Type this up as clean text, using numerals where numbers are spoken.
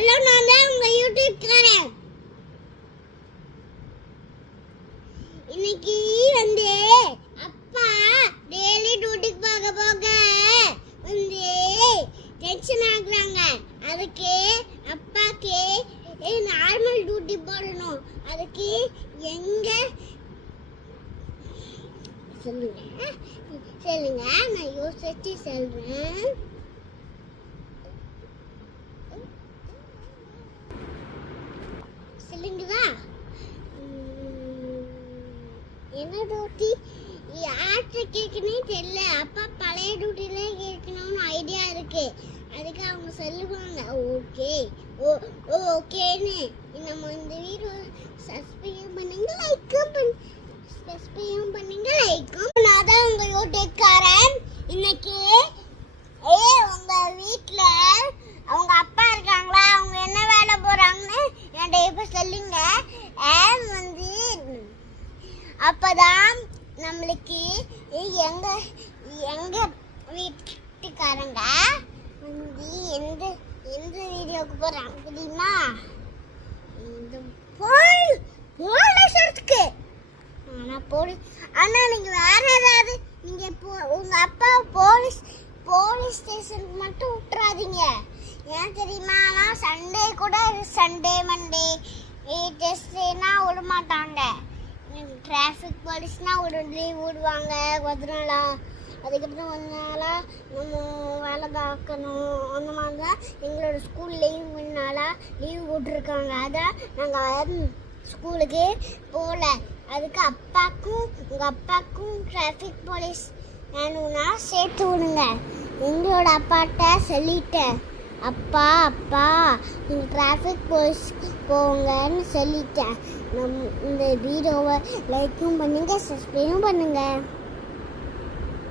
Hello, நான் தான் உங்க யூடியூப்காரன். இன்னைக்கு வந்து அப்பா டெய்லி டியூட்டிக்கு போக வந்து டென்ஷன் ஆகுறாங்க. அதுக்கு அப்பாக்கு நார்மல் டியூட்டி போடணும். அதுக்கு எங்க சொல்லுங்க, நான் யோசிச்சு சொல்றேன். சொல்லுங்களா? என்ன டியூட்டி யார்கிட்ட கேட்கணும்னு தெரியல. அப்பா பழைய டியூட்டில கேட்கணும்னு ஐடியா இருக்கு. அதுக்கு அவங்க சொல்லுவாங்க ஓகே ஓகேன்னு. நம்ம இந்த வீடியோ சப்ஸ்கிரைப் பண்ணுங்க, சப்ஸ்கிரைப் பண்ணுங்க, லைக்கும். நான் தான் உங்க யூடியூப்காரன். இன்னைக்கு உங்க வீட்ல அவங்க அப்பா இருக்காங்களா, அவங்க என்ன வேலை போறாங்கன்னு என்கிட்ட இப்ப சொல்லுங்க. வந்து அப்பதான் நம்மளுக்கு எங்க எங்க வீட்டுக்காரங்க வந்து எந்த எந்த வீடியோக்கு போறாங்க தெரியுமா? இந்த போலீஸ்க்கு. ஆனா நீங்க வேற ஏதாவது நீங்க உங்க அப்பா போலீஸ் ஸ்டேஷனுக்கு மட்டும் விட்டுறாதீங்க. ஏன் தெரியுமா? ஆனால் சண்டே கூட சண்டே மண்டே டெஸ்ட்னா விட மாட்டாங்க. டிராஃபிக் போலீஸ்னா லீவ் விடுவாங்க கொஞ்ச நாளா. அதுக்கப்புறம் கொஞ்ச நாளா நம்ம வேலை பார்க்கணும். அந்த மாதிரி தான் எங்களோட ஸ்கூல்லையும் கொஞ்ச நாளாக லீவ் விட்டுருக்காங்க. அதான் நாங்கள் ஸ்கூலுக்கு போகல. அதுக்கு உங்கள் அப்பாக்கும் டிராஃபிக் போலீஸ் வேணும்னா சேர்த்து விடுங்க. எங்களோட அப்பாட்ட சொல்லிட்டேன், அப்பா நீங்கள் டிராஃபிக் போலீஸ் போங்கன்னு சொல்லிட்டேன். இந்த வீடியோவை லைக்கும் பண்ணுங்கள், சப்ஸ்கிரைபும் பண்ணுங்கள்.